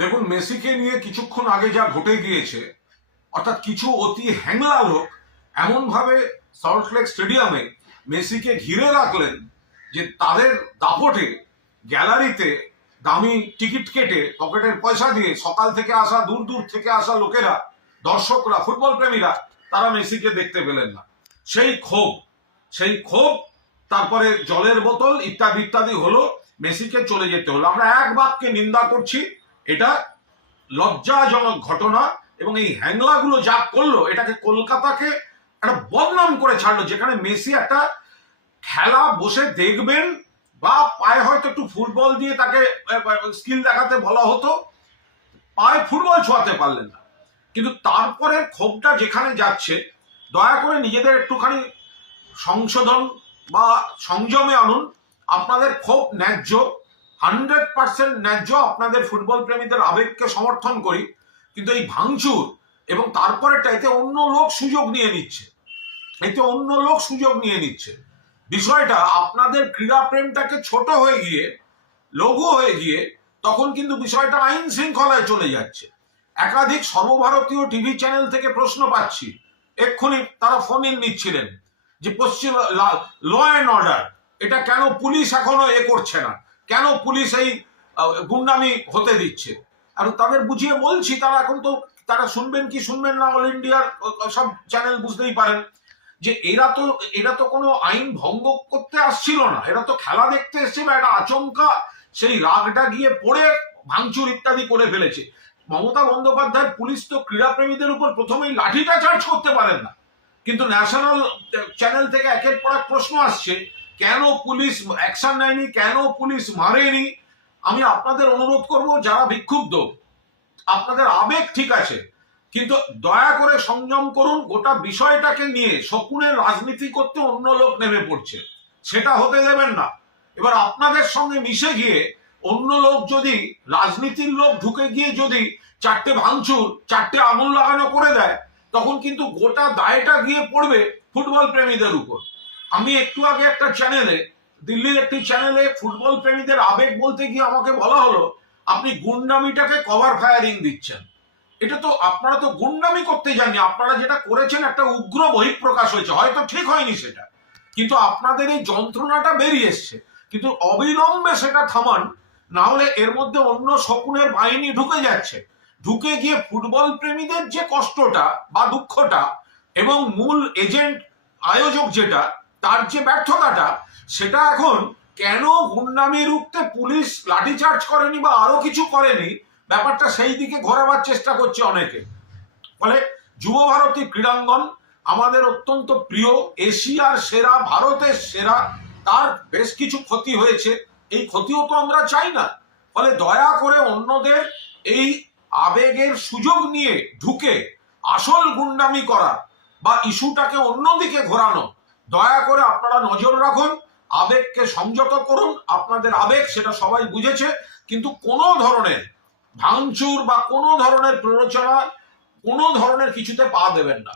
দেখুন, মেসিকে নিয়ে কিছুক্ষণ আগে যা ঘটে গিয়েছে, অর্থাৎ কিছু অতি হ্যাংলা লোক এমনভাবে সল্টলেক স্টেডিয়ামে মেসিকে ঘিরে রাখলেন যে তাদের দাপটে গ্যালারিতে দামি টিকিট কেটে পকেটের পয়সা দিয়ে সকাল থেকে আসা, দূর দূর থেকে আসা লোকেরা, দর্শকরা, ফুটবল প্রেমীরা, তারা মেসিকে দেখতে পেলেন না। সেই ক্ষোভ তারপরে জলের বোতল ইত্যাদি ইত্যাদি হলো, মেসিকে চলে যেতে হলো। আমরা এক বাক্যে নিন্দা করছি, এটা লজ্জাজনক ঘটনা। এবং এই হ্যাংলাগুলো যা করলো, এটাকে কলকাতাকে একটা বদনাম করে ছাড়লো, যেখানে মেসি একটা খেলা বসে দেখবেন বা পায়ে হয়তো একটু ফুটবল দিয়ে তাকে স্কিল দেখাতে বলা হতো, পায়ে ফুটবল ছোঁয়াতে পারলেন না। কিন্তু তারপরে ক্ষোভটা যেখানে যাচ্ছে, দয়া করে নিজেদের একটুখানি সংশোধন বা সংযমে আনুন। আপনাদের ক্ষোভ ন্যায্য, 100% ন্যায্য। আপনাদের ফুটবল প্রেমীদের আবেগকে সমর্থন করি, কিন্তু এই ভাঙচুর এবং তারপরেটা, এতে অন্য লোক সুযোগ নিয়ে নিচ্ছে। বিষয়টা আপনাদের ক্রীড়া প্রেমটাকে ছোট হয়ে গিয়ে, লঘু হয়ে গিয়ে, তখন কিন্তু বিষয়টা আইন শৃঙ্খলায় চলে যাচ্ছে। একাধিক সর্বভারতীয় টিভি চ্যানেল থেকে প্রশ্ন পাচ্ছি, এক্ষুনি তারা ফোন ইন নিচ্ছিলেন যে পশ্চিম ল অ্যান্ড অর্ডার, এটা কেন পুলিশ এখনো করছে না, কেন পুলিশ এই গুন্ডামি হতে দিচ্ছে। আর তাদের বুঝিয়ে বলছি, তারা এখন তো তারা শুনবেন কি শুনবেন না, অল ইন্ডিয়ার সব চ্যানেল বুঝতেই পারেন যে এরা তো কোনো আইন ভঙ্গ করতে আসছিল না, এরা তো খেলা দেখতে এসেছিল। একটা আচমকা সেই রাগটা গিয়ে পড়ে ভাঙচুর ইত্যাদি করে ফেলেছে। মমতা বন্দ্যোপাধ্যায় পুলিশ তো ক্রীড়াপ্রেমীদের উপর প্রথমেই লাঠিটা চার্জ করতে পারেন না, কিন্তু ন্যাশনাল চ্যানেল থেকে একের পর এক প্রশ্ন আসছে, কেন পুলিশ অ্যাকশন নেয়নি, কেন পুলিশ মারেনি। আমি আপনাদের অনুরোধ করব, যারা বিক্ষুব্ধ, আপনাদের আবেগ ঠিক আছে, কিন্তু দয়া করে সংযম করুন। গোটা বিষয়টাকে নিয়ে শকুনের রাজনীতি করতে অন্য লোক নেমে পড়ছে, সেটা হতে দেবেন না। এবার আপনাদের সঙ্গে মিশে গিয়ে অন্য লোক যদি, রাজনীতির লোক ঢুকে গিয়ে যদি চারটে ভাঙচুর, চারটে আঙুল লাগানো করে দেয়, তখন কিন্তু গোটা দায়টা গিয়ে পড়বে ফুটবল প্রেমীদের উপর। আমি একটু আগে একটা চ্যানেলে, দিল্লির একটি চ্যানেলে, ফুটবল প্রেমীদের আবেগ বলতে গিয়ে আমাকে বলা হলো, আপনি গুন্ডামিটাকে কভার ফায়ারিং দিচ্ছেন। এটা তো, আপনারা তো গুন্ডামি করতে যাননি, আপনারা যেটা করেছেন একটা উগ্র বহিঃপ্রকাশ হয়েছে, হয়তো ঠিক হয়নি সেটা, কিন্তু আপনাদের এই যন্ত্রণাটা বেরিয়ে এসছে। কিন্তু অবিলম্বে সেটা থামান, না হলে এর মধ্যে অন্য শকুনের বাহিনী ঢুকে যাচ্ছে, ঢুকে গিয়ে ফুটবল প্রেমীদের যে কষ্টটা বা দুঃখটা এবং মূল এজেন্ট আয়োজক যেটা, তার যে ব্যর্থতাটা, সেটা এখন কেন গুন্ডামি রুখতে পুলিশ লাঠিচার্জ করেনি বা আরো কিছু করেনি, ব্যাপারটা সেই দিকে ঘোরাবার চেষ্টা করছে অনেকে। ফলে যুব ভারতী ক্রীড়াঙ্গন আমাদের অত্যন্ত প্রিয়, এশিয়ার সেরা, ভারতের সেরা, তার বেশ কিছু ক্ষতি হয়েছে, এই ক্ষতিও তো আমরা চাই না। ফলে দয়া করে অন্যদের এই আবেগের সুযোগ নিয়ে ঢুকে আসল গুন্ডামি করা বা ইস্যুটাকে অন্যদিকে ঘোরানো, দয়া করে আপনারা নজর রাখুন, আবেগকে সংযত করুন। আপনাদের আবেগ, সেটা সবাই বুঝেছে, কিন্তু কোনো ধরনের ভাঙচুর বা কোনো ধরনের প্ররোচনা, কোনো ধরনের কিছুতে পা দেবেন না।